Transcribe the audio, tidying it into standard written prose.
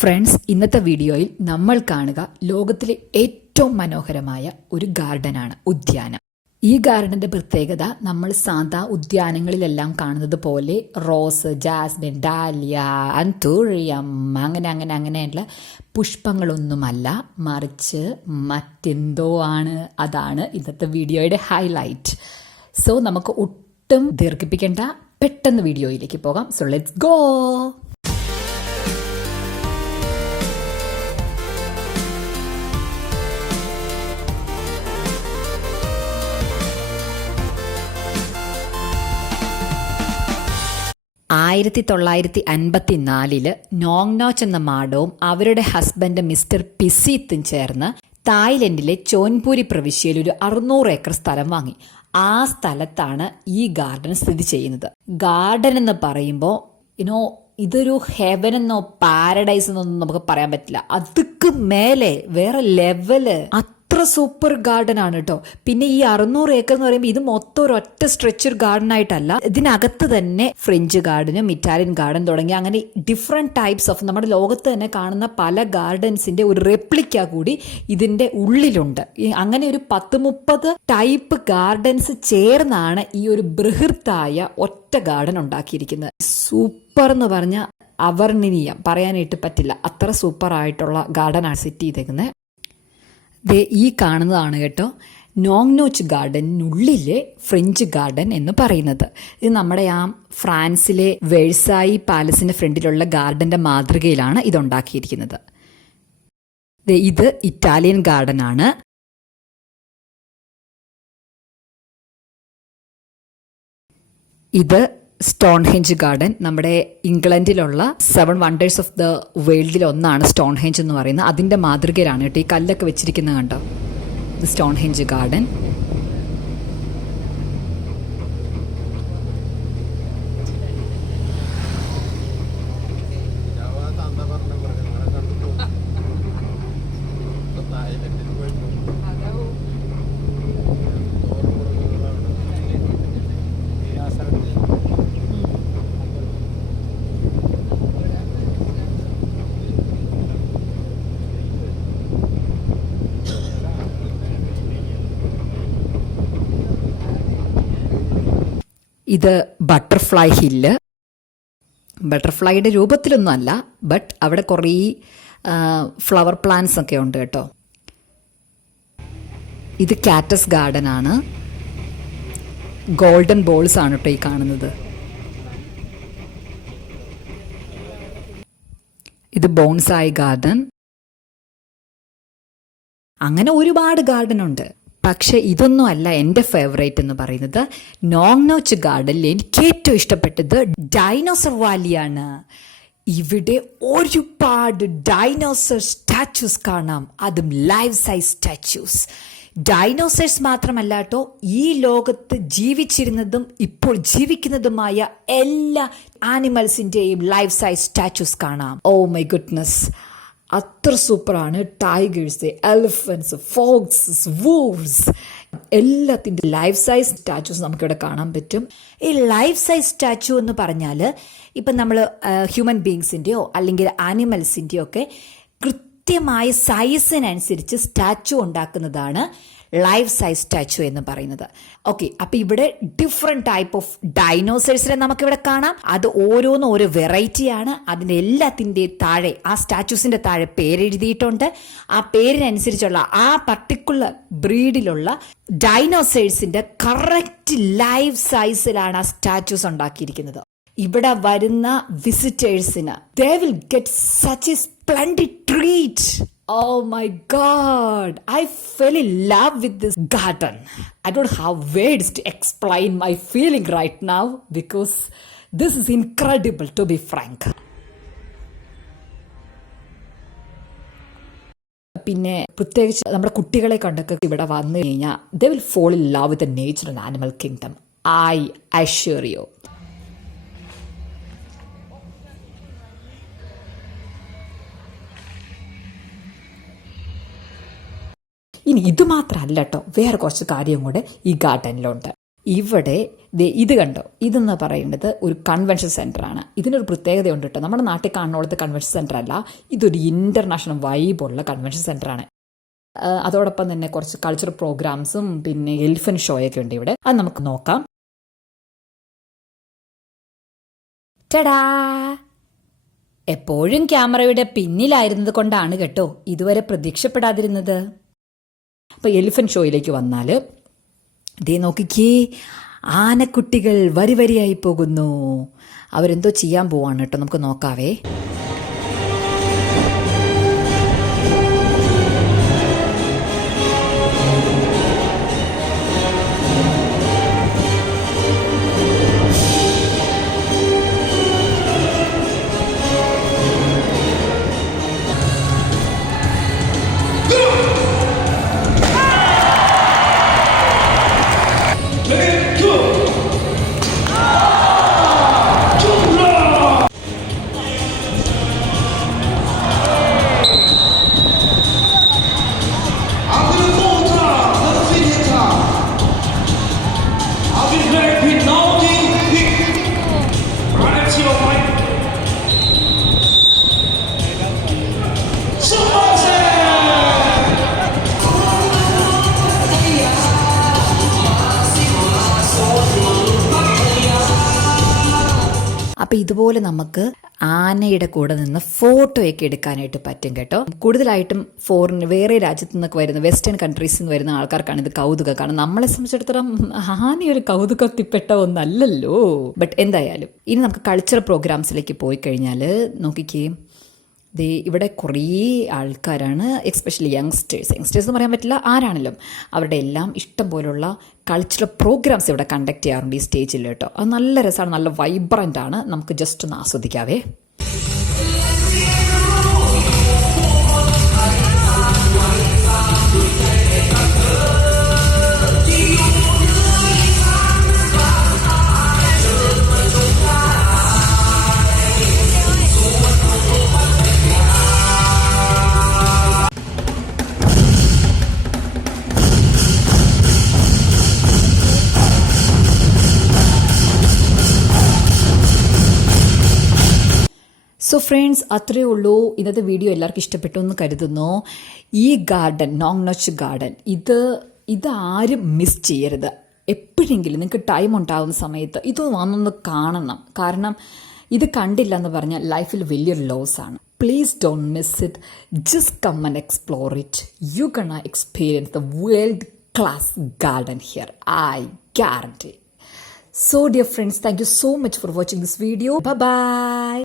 Friends, ഇന്നത്തെ വീഡിയോയിൽ നമ്മൾ കാണുക ലോകത്തിലെ ഏറ്റവും മനോഹരമായ ഒരു ഗാർഡനാണ്, ഉദ്യാനം. ഈ ഗാർഡന്റെ പ്രത്യേകത നമ്മൾ സാധാ ഉദ്യാനങ്ങളിലെല്ലാം കാണുന്നത് പോലെ റോസ്, ജാസ്മിൻ, ഡാലിയ, അന്തൂറിയം അങ്ങനെയുള്ള പുഷ്പങ്ങളൊന്നുമല്ല, മറിച്ച് മറ്റെന്തോ ആണ്. അതാണ് ഇന്നത്തെ വീഡിയോയുടെ ഹൈലൈറ്റ്. സോ നമുക്ക് ഒട്ടും ദീർഘിപ്പിക്കേണ്ട, പെട്ടെന്ന് വീഡിയോയിലേക്ക് പോകാം. So let's go. 1954 നോങ്നോച്ച് എന്ന മാഡവും അവരുടെ ഹസ്ബൻഡ് മിസ്റ്റർ പിസീത്തും ചേർന്ന് തായ്ലൻഡിലെ ചോൻപൂരി പ്രവിശ്യയിൽ ഒരു 600 ഏക്കർ സ്ഥലം വാങ്ങി. ആ സ്ഥലത്താണ് ഈ ഗാർഡൻ സ്ഥിതി ചെയ്യുന്നത്. ഗാർഡൻ എന്ന് പറയുമ്പോൾ ഇതൊരു ഹെവൻ എന്നോ പാരഡൈസ് എന്നൊന്നും നമുക്ക് പറയാൻ പറ്റില്ല. അതുക്ക് മേലെ വേറെ ലെവല്. അത്ര സൂപ്പർ ഗാർഡൻ ആണ് കേട്ടോ. പിന്നെ ഈ 600 ഏക്കർ എന്ന് പറയുമ്പോൾ ഇത് മൊത്തം ഒരൊറ്റ സ്ട്രെച്ചർ ഗാർഡൻ ആയിട്ടല്ല. ഇതിനകത്ത് തന്നെ ഫ്രഞ്ച് ഗാർഡനും ഇറ്റാലിയൻ ഗാർഡൻ തുടങ്ങി അങ്ങനെ ഡിഫറെന്റ് ടൈപ്സ് ഓഫ് നമ്മുടെ ലോകത്ത് തന്നെ കാണുന്ന പല ഗാർഡൻസിന്റെ ഒരു റെപ്ലിക്ക കൂടി ഇതിന്റെ ഉള്ളിലുണ്ട്. അങ്ങനെ ഒരു 10-30 ടൈപ്പ് ഗാർഡൻസ് ചേർന്നാണ് ഈ ഒരു ബൃഹത്തായ ഒറ്റ ഗാർഡൻ ഉണ്ടാക്കിയിരിക്കുന്നത്. സൂപ്പർ എന്ന് പറഞ്ഞ അവർണ്ണനീയം, പറയാനായിട്ട് പറ്റില്ല. അത്ര സൂപ്പർ ആയിട്ടുള്ള ഗാർഡനാണ് സെറ്റ് ചെയ്തേക്കുന്നത്. ഈ കാണുന്നതാണ് കേട്ടോ നോങ്നോച്ച് ഗാർഡനുള്ളിലെ ഫ്രഞ്ച് ഗാർഡൻ എന്ന് പറയുന്നത്. ഇത് നമ്മുടെ ആ ഫ്രാൻസിലെ വേഴ്സായി പാലസിന്റെ ഫ്രണ്ടിലുള്ള ഗാർഡന്റെ മാതൃകയിലാണ് ഇതുണ്ടാക്കിയിരിക്കുന്നത്. ഇത് ഇറ്റാലിയൻ ഗാർഡൻ ആണ്. ഇത് സ്റ്റോൺഹെഞ്ച് ഗാർഡൻ, നമ്മുടെ ഇംഗ്ലണ്ടിലുള്ള 7 വണ്ടേഴ്സ് ഓഫ് ദ വേൾഡിൽ ഒന്നാണ് സ്റ്റോൺഹെഞ്ച് എന്ന് പറയുന്നത്. അതിന്റെ മാതൃകയിലാണ് കേട്ടോ ഈ കല്ലൊക്കെ വെച്ചിരിക്കുന്നത് കണ്ടോ. ഇത് സ്റ്റോൺഹെഞ്ച് ഗാർഡൻ. ഇത് ബട്ടർഫ്ലൈ ഹില്ല്. ബട്ടർഫ്ലൈയുടെ രൂപത്തിലൊന്നും അല്ല, ബട്ട് അവിടെ കുറേ ഫ്ലവർ പ്ലാന്റ്സ് ഒക്കെ ഉണ്ട് കേട്ടോ. ഇത് കാറ്റസ് ഗാർഡൻ ആണ്. ഗോൾഡൻ ബോൾസ് ആണ് കേട്ടോ ഈ കാണുന്നത്. ഇത് ബോൺസായി ഗാർഡൻ. അങ്ങനെ ഒരുപാട് ഗാർഡൻ ഉണ്ട്. പക്ഷെ ഇതൊന്നും അല്ല എൻ്റെ ഫേവറേറ്റ് എന്ന് പറയുന്നത്. നോങ്നോച്ച് ഗാർഡനിൽ എനിക്ക് ഏറ്റവും ഇഷ്ടപ്പെട്ടത് ഡൈനോസർ വാലിയാണ്. ഇവിടെ ഒരുപാട് ഡൈനോസർ സ്റ്റാച്യൂസ് കാണാം, അതും ലൈവ് സൈസ് സ്റ്റാച്യൂസ്. ഡൈനോസേഴ്സ് മാത്രമല്ല കേട്ടോ, ഈ ലോകത്ത് ജീവിച്ചിരുന്നതും ഇപ്പോൾ ജീവിക്കുന്നതുമായ എല്ലാ ആനിമൽസിൻ്റെയും ലൈവ് സൈസ് സ്റ്റാച്യൂസ് കാണാം. ഓ മൈ ഗുഡ്നസ്, അത്ര സൂപ്പറാണ്. ടൈഗേഴ്സ്, എലിഫൻസ്, ഫോക്സ്, വൂൾസ്, എല്ലാത്തിൻ്റെ ലൈഫ് സൈസ് സ്റ്റാച്യൂസ് നമുക്കിവിടെ കാണാൻ പറ്റും. ഈ ലൈഫ് സൈസ് സ്റ്റാച്യൂ എന്ന് പറഞ്ഞാൽ ഇപ്പം നമ്മൾ ഹ്യൂമൻ ബീങ്സിൻ്റെയോ അല്ലെങ്കിൽ ആനിമൽസിൻ്റെയോ ഒക്കെ കൃത്യമായ സൈസിനനുസരിച്ച് സ്റ്റാച്യൂ ഉണ്ടാക്കുന്നതാണ് ലൈഫ് സൈസ് സ്റ്റാച്യൂ എന്ന് പറയുന്നത്. ഓക്കെ, അപ്പം ഇവിടെ ഡിഫറെന്റ് ടൈപ്പ് ഓഫ് ഡൈനോസേഴ്സിനെ നമുക്കിവിടെ കാണാം. അത് ഓരോന്നും ഓരോ വെറൈറ്റിയാണ്. അതിൻ്റെ എല്ലാത്തിൻ്റെ താഴെ, ആ സ്റ്റാച്യൂസിൻ്റെ താഴെ പേരെഴുതിയിട്ടുണ്ട്. ആ പേരിനനുസരിച്ചുള്ള ആ പർട്ടിക്കുലർ ബ്രീഡിലുള്ള ഡൈനോസേഴ്സിൻ്റെ കറക്റ്റ് ലൈഫ് സൈസിലാണ് ആ സ്റ്റാച്യൂസ് ഉണ്ടാക്കിയിരിക്കുന്നത്. ഇവിടെ വരുന്ന വിസിറ്റേഴ്സിന് they will get such a splendid treat. Oh my God, I fell in love with this garden. I don't have words to explain my feeling right now because this is incredible, to be frank. പിന്നെ പ്രത്യേകിച്ച് നമ്മുടെ കുട്ടികളെ കണ്ടൊക്കെ ഇവിടെ വന്നു കഴിഞ്ഞാൽ they will fall in love with the nature and animal kingdom. I assure you. ഇനി ഇത് മാത്രമല്ല കേട്ടോ, വേറെ കുറച്ച് കാര്യം കൂടെ ഈ ഗാർഡനിലുണ്ട്. ഇവിടെ ഇത് കണ്ടോ, ഇതെന്ന് പറയുന്നത് ഒരു കൺവെൻഷൻ സെൻ്ററാണ്. ഇതിനൊരു പ്രത്യേകതയുണ്ട് കേട്ടോ. നമ്മുടെ നാട്ടിൽ കാണുന്നോളത്തെ കൺവെൻഷൻ സെൻ്റർ അല്ല, ഇതൊരു ഇൻ്റർനാഷണൽ വൈബുള്ള കൺവെൻഷൻ സെൻ്ററാണ്. അതോടൊപ്പം തന്നെ കുറച്ച് കൾച്ചറൽ പ്രോഗ്രാംസും പിന്നെ എലിഫന്റ് ഷോയൊക്കെ ഉണ്ട് ഇവിടെ. അത് നമുക്ക് നോക്കാം. ടടാ! എപ്പോഴും ക്യാമറയുടെ പിന്നിലായിരുന്നത് കൊണ്ടാണ് കേട്ടോ ഇതുവരെ പ്രത്യക്ഷപ്പെടാതിരുന്നത്. അപ്പോൾ എലിഫന്റ് ഷോയിലേക്ക് വന്നാൽ ദേ നോക്കിക്കേ, ആനക്കുട്ടികൾ വരി വരിയായി പോകുന്നു. അവരെന്തോ ചെയ്യാൻ പോവാണ് കേട്ടോ, നമുക്ക് നോക്കാവേ. അപ്പോൾ ഇതുപോലെ നമുക്ക് ആനയുടെ കൂടെ നിന്ന് ഫോട്ടോയൊക്കെ എടുക്കാനായിട്ട് പറ്റും കേട്ടോ. കൂടുതലായിട്ടും വേറെ രാജ്യത്തു നിന്നൊക്കെ വരുന്ന വെസ്റ്റേൺ കൺട്രീസിൽ നിന്ന് വരുന്ന ആൾക്കാർക്കാണ് ഇത് കൗതുകം. കാരണം നമ്മളെ സംബന്ധിച്ചിടത്തോളം ആനയൊരു കൗതുകത്തിൽപ്പെട്ട ഒന്നല്ലല്ലോ. ബട്ട് എന്തായാലും ഇനി നമുക്ക് കൾച്ചറൽ പ്രോഗ്രാംസിലേക്ക് പോയി കഴിഞ്ഞാൽ നോക്കിക്കേ, ഇവിടെ കുറേ ആൾക്കാരാണ്, എക്സ്പെഷ്യലി യങ്സ്റ്റേഴ്സ് എന്ന് പറയാൻ പറ്റില്ല, ആരാണല്ലോ അവരുടെ എല്ലാം ഇഷ്ടം പോലുള്ള കൾച്ചറൽ പ്രോഗ്രാംസ് ഇവിടെ കണ്ടക്ട് ചെയ്യാറുണ്ട് ഈ സ്റ്റേജിൽ കേട്ടോ. അത് നല്ല രസമാണ്, നല്ല വൈബ്രൻ്റ് ആണ്. നമുക്ക് ജസ്റ്റ് ഒന്ന് ആസ്വദിക്കാവേ. സോ ഫ്രണ്ട്സ്, അത്രയേ ഉള്ളൂ. ഇന്നത്തെ വീഡിയോ എല്ലാവർക്കും ഇഷ്ടപ്പെട്ടു എന്ന് കരുതുന്നു. ഈ ഗാർഡൻ, നോങ് നോച്ച് ഗാർഡൻ, ഇത് ആരും മിസ് ചെയ്യരുത്. എപ്പോഴെങ്കിലും നിങ്ങൾക്ക് ടൈം ഉണ്ടാകുന്ന സമയത്ത് ഇത് വന്നൊന്ന് കാണണം. കാരണം ഇത് കണ്ടില്ല എന്ന് പറഞ്ഞാൽ ലൈഫിൽ വലിയൊരു ലോസ് ആണ്. Please don't miss it. Just come and explore it. You gonna experience the world class garden here. I guarantee. So dear friends, thank you so much for watching this video. Bye bye.